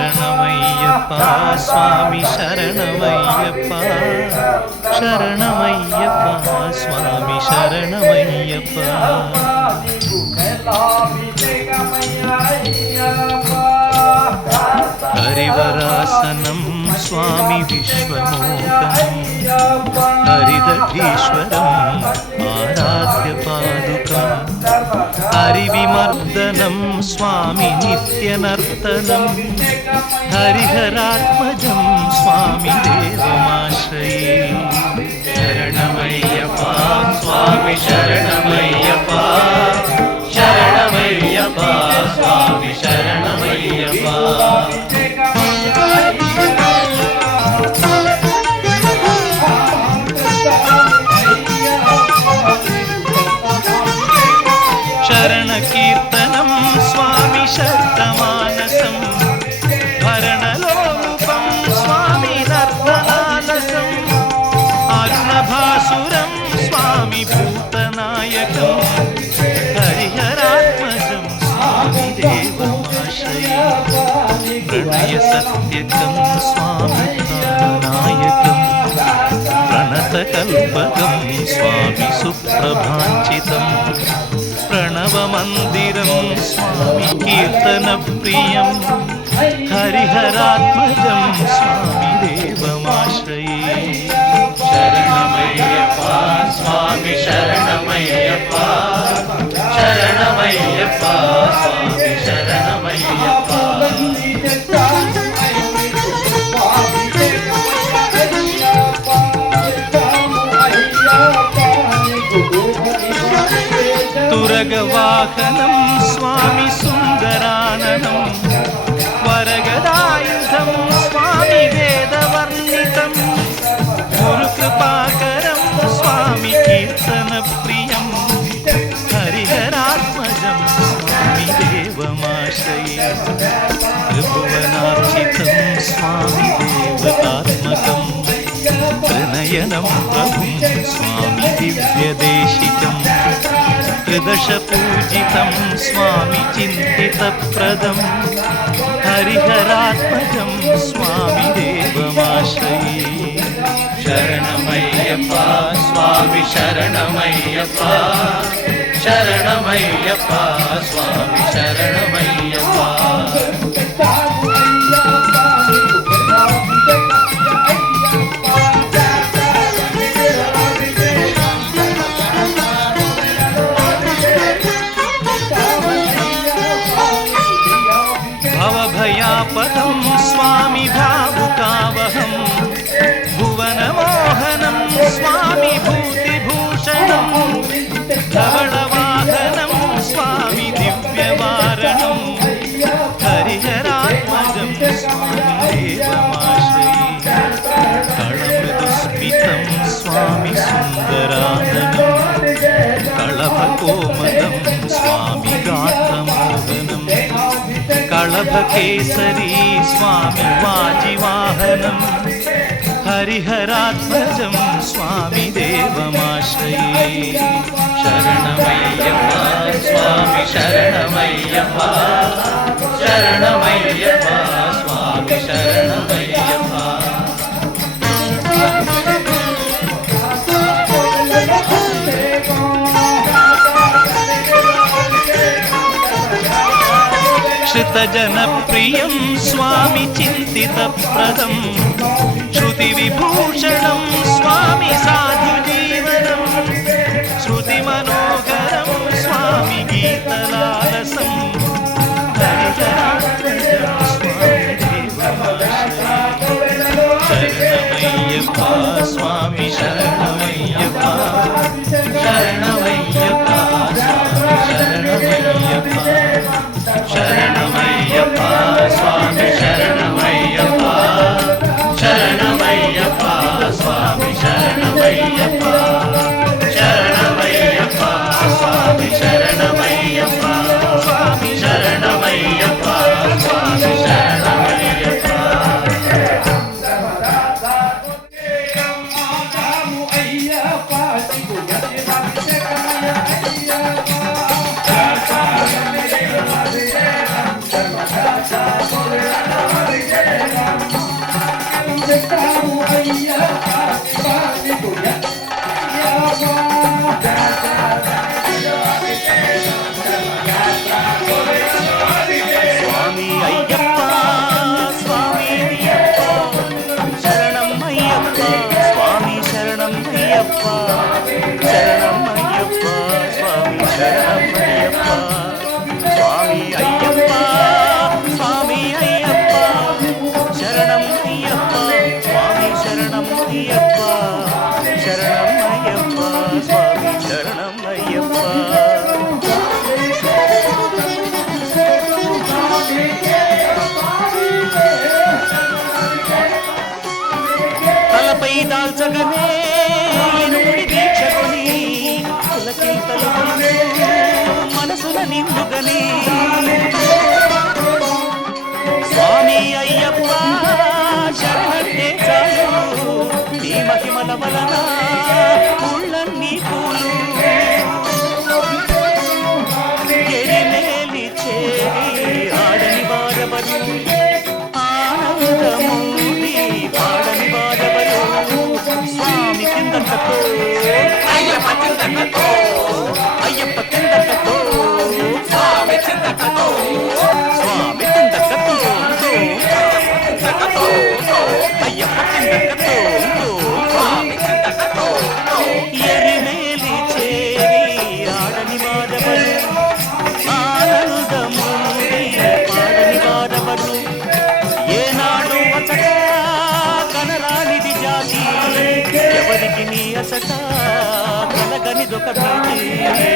சரணமையப்பா சுவாமி சரணமையப்பா. சரணமையப்பா சுவாமி சரணமையப்பா. ஹரிவராசனம் स्वामी विश्वमोहम् हरिदधीश्वरम् आराध्यपादुकम् हरिविमर्दनं स्वामि नित्यनर्तनं हरिहरात्मजं स्वामि देवमाश्रये शरणमय्यपा स्वामि शरणमय्यपा शरणमय्यपा स्वामि शरण प्रणयसत्यकं स्वामि नायकम् प्रणतकल्पकं स्वामि सुप्रभाञ्चितम् प्रणवमन्दिरं स्वामि कीर्तनप्रियं। हरिहरात्मजं स्वामि देवमाश्रये। शरणमय्यप्पा, स्वामि शरणमय्यप्पा। शरणमय्यप्पा, स्वामि शरणमय्यप्पा तुरगवाहनं स्वामि सुन्दराननं वरगदायुधं स्वामि वेदवर्णितं गुरुकृपाकरं स्वामि कीर्तनप्रियं हरिहरात्मजं स्वामि देवमाश्रये त्रिभुवनार्चितं स्वामि देवतात्मकम् प्रणयनं प्रभुं स्वामि दिव्यदेशिकम् त्रिदशपूजितं स्वामि चिन्तितप्रदं हरिहरात्मजं स्वामि देवमाश्रये शरणमय्यप्पा स्वामि शरणमय्यप्पा शरणमय्यप्पा स्वामि शरणमय्यप्पा स्वामि गात्रमोहनम् कळभकेसरी स्वामि वाजिवाहनं हरिहरात्मजं स्वामि देवमाश्रये। शरणमय्यप्पा स्वामि शरणमय्यप्पा शरणमय्यप्पा श्रुतजनप्रियं स्वामि चिन्तितप्रदं श्रुतिविभूषणं स्वामि साधुजीवनं श्रुतिमनोहरं स्वामि गीतलालसं ya. ஐயப்பா சரணம் ஐயப்பா சுவாமி சரணம் ஐயப்பா சுவாமி ஐயப்பா சுவாமி ஐயப்பா சரணம் ஐயப்பா சுவாமி சரணம் ஐயப்பா சரணம் ஐயப்பா சுவாமி சரணம் ஐயப்பா தலை பெய்தால் சகமே మూడి పాడని బాధవరు స్వామి కింద అయ్య పచ్చిందన్నతో అదొక భీతి